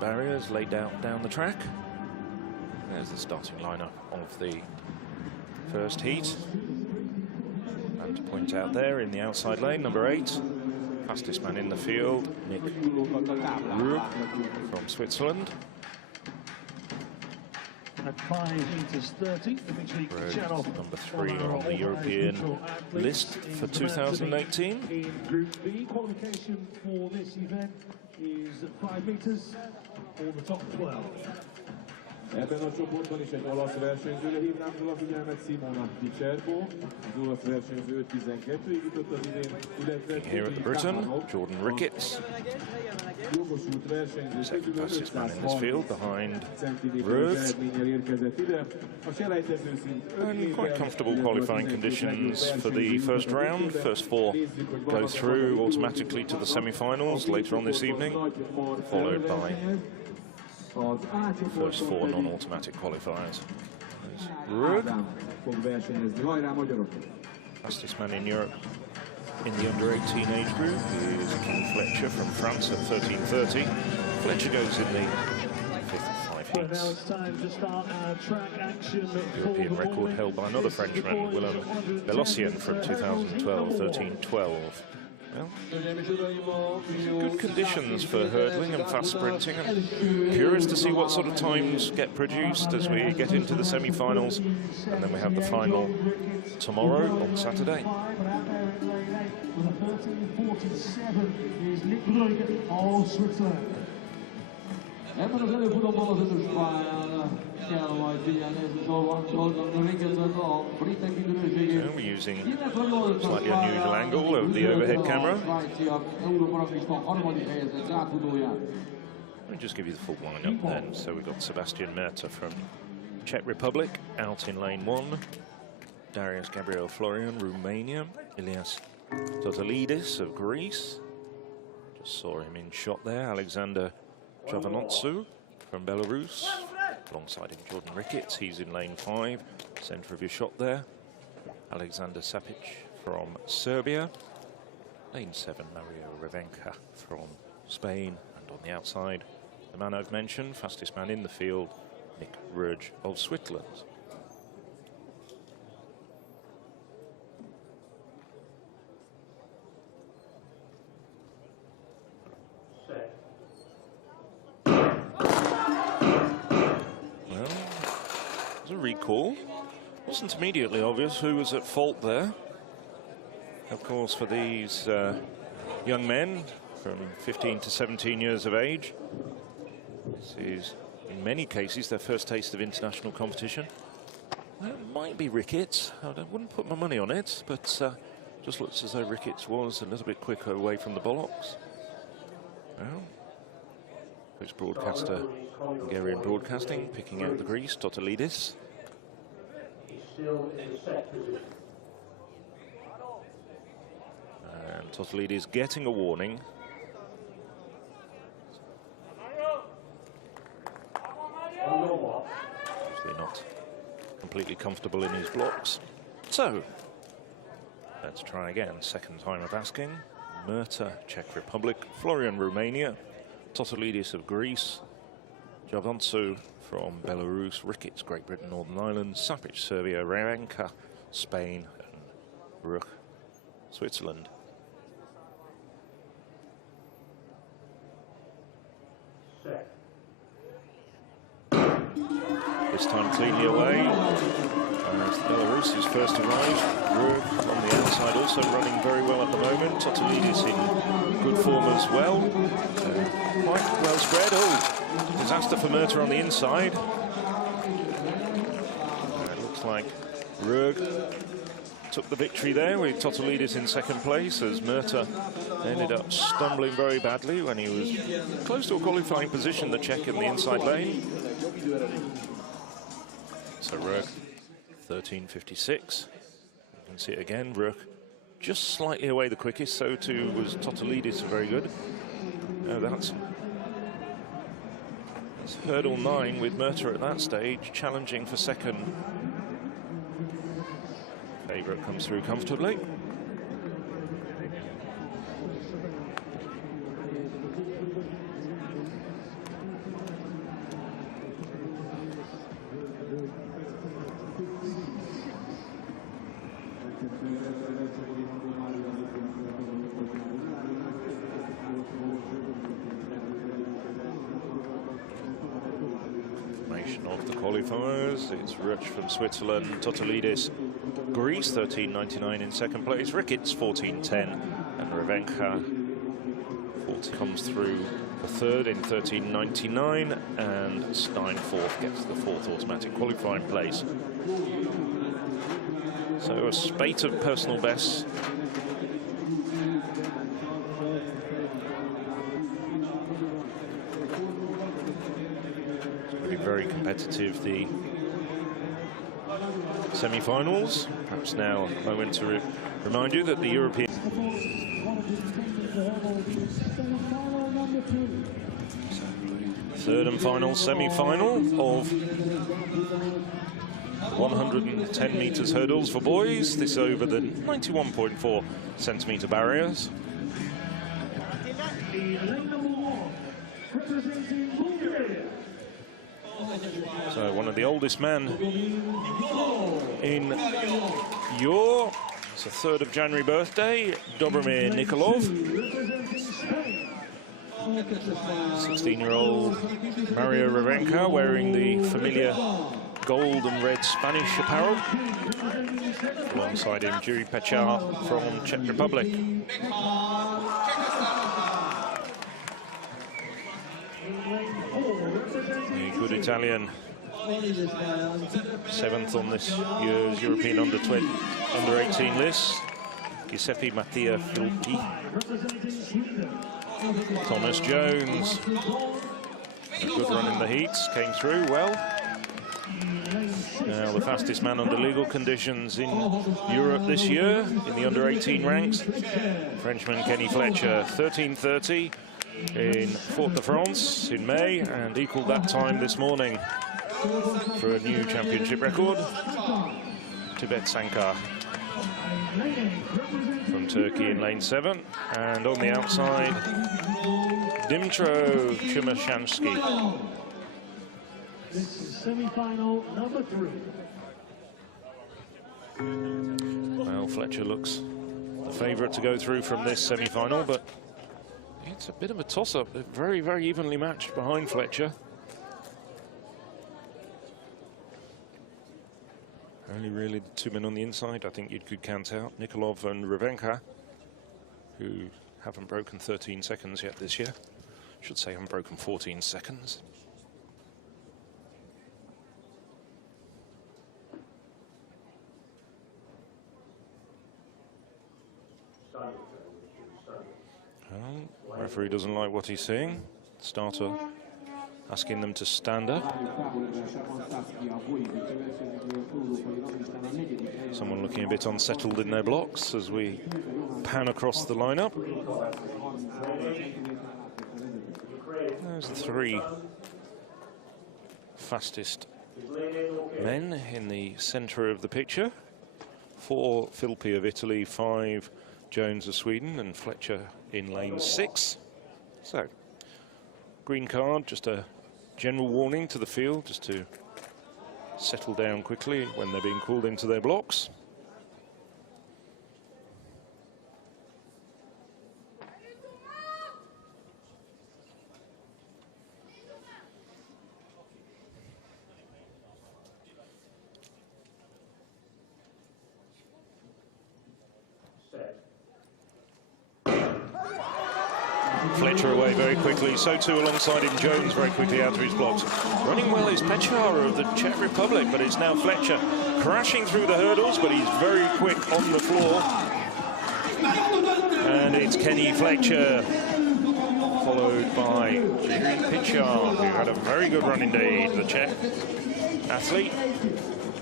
Barriers laid out down the track. There's the starting lineup of the first heat. And to point out there in the outside lane, number 8, fastest man in the field, Gyor from Switzerland. At 5 meters 30, number 3 on the European list for 2018. In Group B, qualification for this event is 5 meters for the top 12. Ebben a csoportban is egy olasz versenyzőre hívnám fel a figyelmet, Simona Picerbo. Az olasz versenyző 5:12-ig jutott az idén, illetve here at the Britain, Jordan Ricketts, jogosult versenyző second közül fastest man in this field behind centiméteres eredménnyel érkezett ide. A selejtező szint 5 and quite comfortable qualifying conditions for the first round. First 4 go through automatically to the semi-finals later on this evening, followed by first 4 non-automatic qualifiers. Fastest man in Europe in the under-18 age group is King Fletcher from France at 13:30. Fletcher goes in the 5th of 5 Well, now heats. it's time to start our track action. European record held by another Frenchman, Willem Bellossian from 2012, 13:12. Well, good conditions for hurdling and fast sprinting. I'm curious to see what sort of times get produced as we get into the semi-finals, and then we have the final tomorrow on Saturday. Ebben az előfutamban az 5-ös pályán kell majd figyelni, ez Jordan Ricketts a britek időrőségét. We're using slightly unusual angle of the overhead camera. Let me just give you the full lineup then. So we've got Sebastian Merta from Czech Republic out in lane 1. Darius Gabriel Florian, Romania. Ilias Totolidis of Greece. Just saw him in shot there. Alexander Jovanotsu from Belarus. Alongside him, Jordan Ricketts. He's in lane 5. Centre of your shot there. Alexander Sapic from Serbia. Lane 7, Mario Revenga from Spain. And on the outside, the man I've mentioned, fastest man in the field, Nick Rudge of Switzerland. Recall. Wasn't immediately obvious who was at fault there. Of course, for these young men from 15 to 17 years of age, this is, in many cases, their first taste of international competition. That might be Ricketts. I wouldn't put my money on it, but just looks as though Ricketts was a little bit quicker away from the bollocks. Well, coach broadcaster, Hungarian Broadcasting, picking out the grease, Totolidis. Still in set position. And Totolidis getting a warning. Obviously not completely comfortable in his blocks. So, let's try again. Second time of asking. Merta, Czech Republic. Florian, Romania. Totolidis of Greece. Jovanotsu from Belarus, Ricketts, Great Britain, Northern Ireland, Sapic, Serbia, Revenga, Spain, and Ruch, Switzerland. This time cleanly away. As Belarus is first arrived. Ruch on the outside also running very well at the moment. Totolidis in good form as well. Quite well spread. Oh! Disaster for Merta on the inside. It looks like Rug took the victory there with Totolidis in second place, as Merta ended up stumbling very badly when he was close to a qualifying position, the Czech in the inside lane. So Rug, 13:56. You can see it again, Rug just slightly away the quickest, so too was Totolidis, very good. That's hurdle 9 with Merta at that stage, challenging for second. Favourite comes through comfortably. Continuation of the qualifiers. It's Ruch from Switzerland, Totolidis, Greece, 13.99 in second place, Ricketts 14.10, and Revenga 40 comes through the third in 13.99, and Stein fourth gets the fourth automatic qualifying place. So a spate of personal bests. Very competitive, the semi-finals. Perhaps now a moment to remind you that the European third and final semi-final of 110 meters hurdles for boys. This over the 91.4 centimeter barriers. So one of the oldest men in Gyor. It's a 3rd of January birthday, Dobromir Nikolov. 16-year-old Mario Revenga wearing the familiar gold and red Spanish apparel. Alongside him, Jiri Pečar from Czech Republic. A good Italian, 7th on this year's European under-18 list. Giuseppe Mattia Filpi. Thomas Jones, a good run in the heats, came through well. Now the fastest man under legal conditions in Europe this year in the under-18 ranks, Frenchman Kenny Fletcher, 13:30 in Fort de France in May, and equalled that time this morning for a new championship record. Tibet Sankar from Turkey in lane 7, and on the outside, Dmytro Chumashansky. This is semi-final number 3. Well, Fletcher looks the favourite to go through from this semi-final, but it's a bit of a toss-up. They're very, very evenly matched behind Fletcher. Only really the 2 men on the inside I think you could count out, Nikolov and Revenga, who haven't broken 13 seconds yet this year. I should say haven't broken 14 seconds. Well, referee doesn't like what he's seeing. Starter asking them to stand up. Someone looking a bit unsettled in their blocks as we pan across the lineup. There's the 3 fastest men in the centre of the picture. 4 Filpi of Italy, 5 Jones of Sweden, and Fletcher in lane 6. So, green card, just a general warning to the field, just to settle down quickly when they're being called into their blocks. Fletcher away very quickly, so too alongside him Jones very quickly out of his blocks. Running well is Pečar of the Czech Republic, but it's now Fletcher crashing through the hurdles, but he's very quick on the floor. And it's Kenny Fletcher, followed by Jiri Pečar, who had a very good run indeed, the Czech athlete.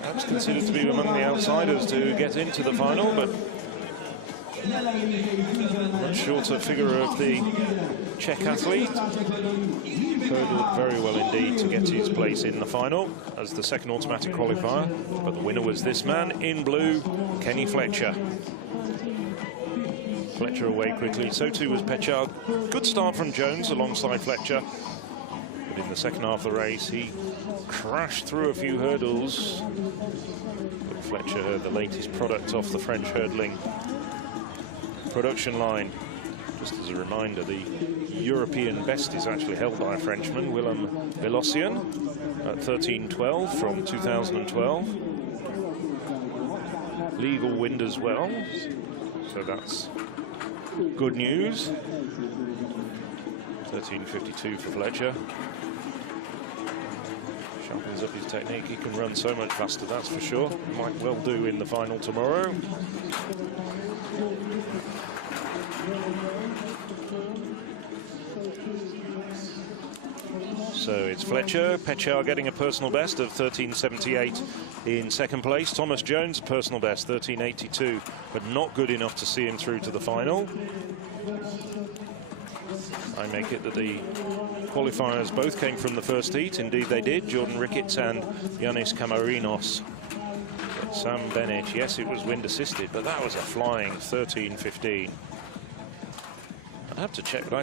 Perhaps considered to be among the outsiders to get into the final, but much shorter figure of the Czech athlete. Hurdled very well indeed to get his place in the final as the second automatic qualifier. But the winner was this man in blue, Kenny Fletcher. Fletcher away quickly, so too was Pečar. Good start from Jones alongside Fletcher. But in the second half of the race, he crashed through a few hurdles. But Fletcher, the latest product off the French hurdling production line. Just as a reminder, the European best is actually held by a Frenchman, Willem Belocian, at 13.12 from 2012. Legal wind as well, so that's good news. 13.52 for Fletcher. Sharpens up his technique. He can run so much faster, that's for sure. Might well do in the final tomorrow. So it's Fletcher, Pechar getting a personal best of 13.78 in second place. Thomas Jones, personal best 13.82, but not good enough to see him through to the final. I make it that the qualifiers both came from the first heat. Indeed they did, Jordan Ricketts and Yannis Camarinos. But Sam Bennett, yes, it was wind assisted, but that was a flying 13.15. I'd have to check, but